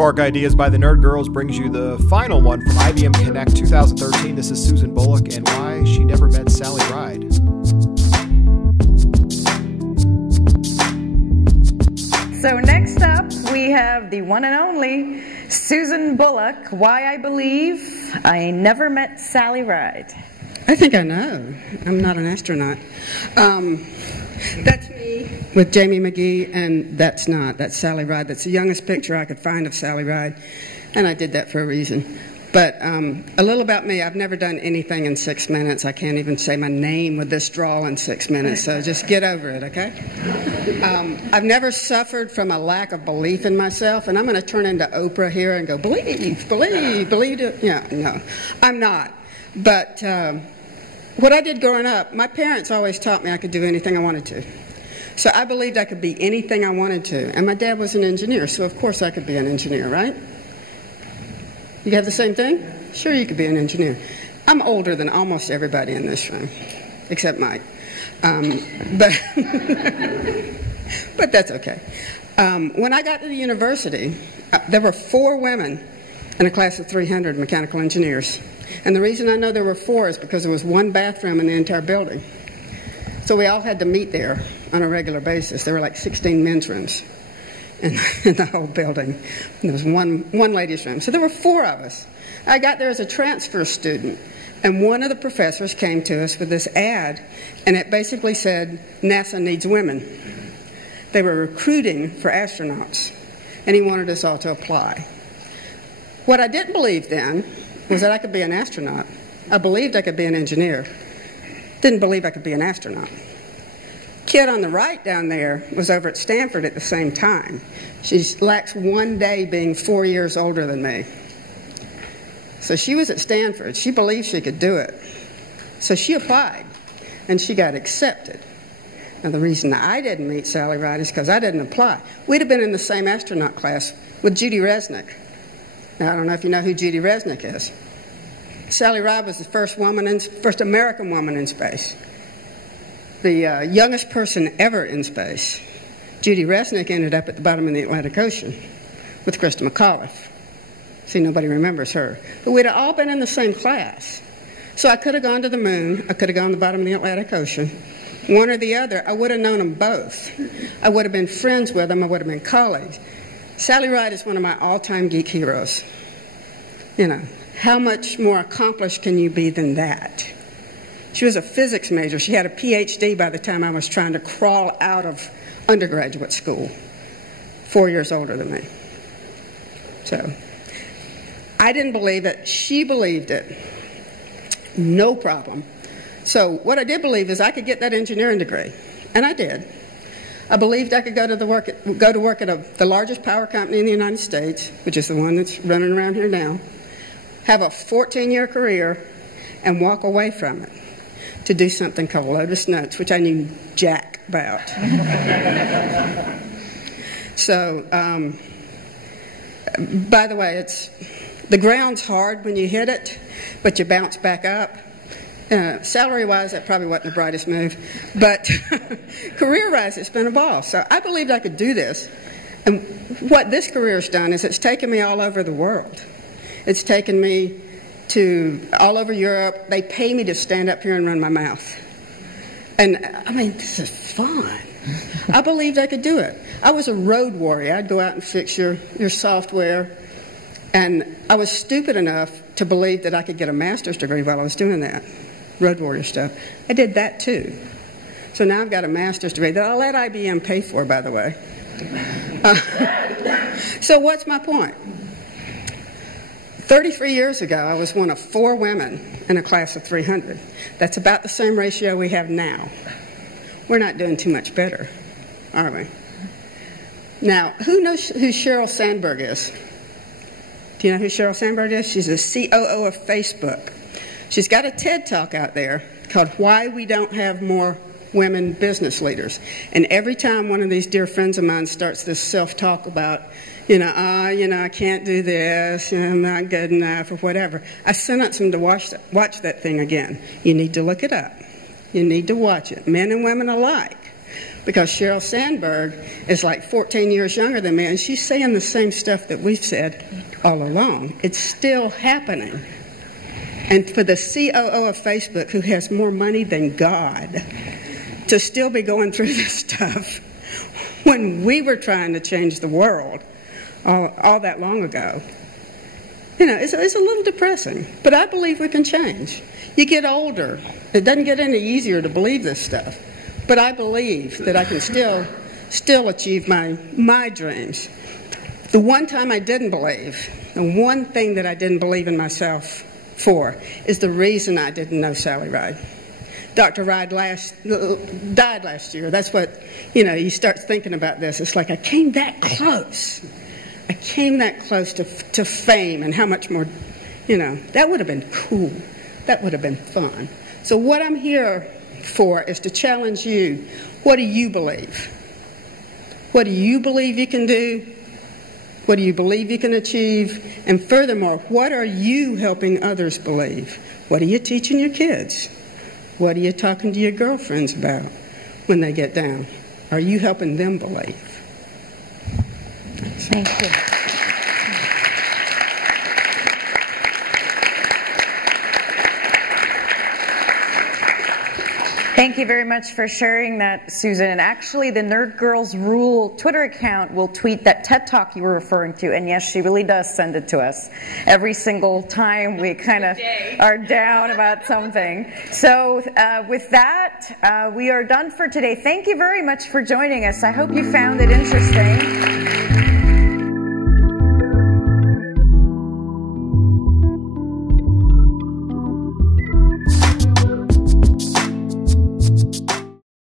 Spark Ideas by the Nerd Girls brings you the final one from IBM Connect 2013. This is Susan Bulloch and why she never met Sally Ride. So next up, we have the one and only Susan Bulloch, why I believe I never met Sally Ride. I think I know. I'm not an astronaut. That's me with Jamie McGee, and that's Sally Ride. That's the youngest picture I could find of Sally Ride, and I did that for a reason. But a little about me, I've never done anything in 6 minutes. I can't even say my name with this drawl in 6 minutes, so just get over it, okay? I've never suffered from a lack of belief in myself, and I'm going to turn into Oprah here and go, believe it. Yeah, no, I'm not. But what I did growing up, my parents always taught me I could do anything I wanted to. So I believed I could be anything I wanted to. And my dad was an engineer, so of course I could be an engineer, right? You have the same thing? Sure, you could be an engineer. I'm older than almost everybody in this room, except Mike. But that's okay. When I got to the university, there were 4 women in a class of 300 mechanical engineers. And the reason I know there were 4 is because there was 1 bathroom in the entire building. So we all had to meet there on a regular basis. There were like 16 men's rooms in the whole building. And there was one ladies' room. So there were 4 of us. I got there as a transfer student, and one of the professors came to us with this ad, and it basically said, NASA needs women. They were recruiting for astronauts, and he wanted us all to apply. What I didn't believe then was that I could be an astronaut. I believed I could be an engineer. Didn't believe I could be an astronaut. Kid on the right down there was over at Stanford at the same time. She lacks 1 day being 4 years older than me. So she was at Stanford. She believed she could do it. So she applied, and she got accepted. Now, the reason I didn't meet Sally Ride is because I didn't apply. We'd have been in the same astronaut class with Judy Resnick. Now, I don't know if you know who Judy Resnick is. Sally Ride was the first American woman in space. The youngest person ever in space. Judy Resnick ended up at the bottom of the Atlantic Ocean with Krista McAuliffe. See, nobody remembers her. But we'd have all been in the same class. So I could have gone to the moon. I could have gone to the bottom of the Atlantic Ocean. One or the other. I would have known them both. I would have been friends with them. I would have been colleagues. Sally Ride is one of my all-time geek heroes. You know, how much more accomplished can you be than that? She was a physics major. She had a PhD by the time I was trying to crawl out of undergraduate school. 4 years older than me. So, I didn't believe it. She believed it. No problem. So, what I did believe is I could get that engineering degree. And I did. I believed I could go to work at the largest power company in the United States, which is the one that's running around here now, have a 14-year career, and walk away from it to do something called Lotus Notes, which I knew jack about. So, by the way, the ground's hard when you hit it, but you bounce back up. Salary-wise, that probably wasn't the brightest move, but career-wise, it's been a ball. So I believed I could do this, and what this career's done is it's taken me all over the world. It's taken me to all over Europe. They pay me to stand up here and run my mouth. And, I mean, this is fun. I believed I could do it. I was a road warrior. I'd go out and fix your software. And I was stupid enough to believe that I could get a master's degree while I was doing that. Road warrior stuff. I did that too. So now I've got a master's degree that I'll let IBM pay for, by the way. So what's my point? 33 years ago, I was one of 4 women in a class of 300. That's about the same ratio we have now. We're not doing too much better, are we? Now, who knows who Sheryl Sandberg is? Do you know who Sheryl Sandberg is? She's the COO of Facebook. She's got a TED Talk out there called Why We Don't Have More Women Business Leaders. And every time one of these dear friends of mine starts this self-talk about, I can't do this, I'm not good enough, or whatever, I sentence them to watch that thing again. You need to look it up. You need to watch it. Men and women alike. because Sheryl Sandberg is like 14 years younger than me, and she's saying the same stuff that we've said all along. It's still happening. And for the COO of Facebook, who has more money than God, to still be going through this stuff when we were trying to change the world all that long ago, it's a little depressing. But I believe we can change. You get older. It doesn't get any easier to believe this stuff. But I believe that I can still achieve my dreams. The one time I didn't believe, the one thing that I didn't believe in myself for, is the reason I didn't know Sally Ride. Dr. Ride died last year. That's what, you start thinking about this. It's like I came that close. I came that close to fame, and how much more, that would have been cool. That would have been fun. So what I'm here for is to challenge you. What do you believe? What do you believe you can do? What do you believe you can achieve? And furthermore, what are you helping others believe? What are you teaching your kids? What are you talking to your girlfriends about when they get down? Are you helping them believe? Thank you. Thank you very much for sharing that, Susan. And actually, the Nerd Girls Rule Twitter account will tweet that TED Talk you were referring to. And yes, she really does send it to us every single time we kind of are down about something. So with that, we are done for today. Thank you very much for joining us. I hope you found it interesting.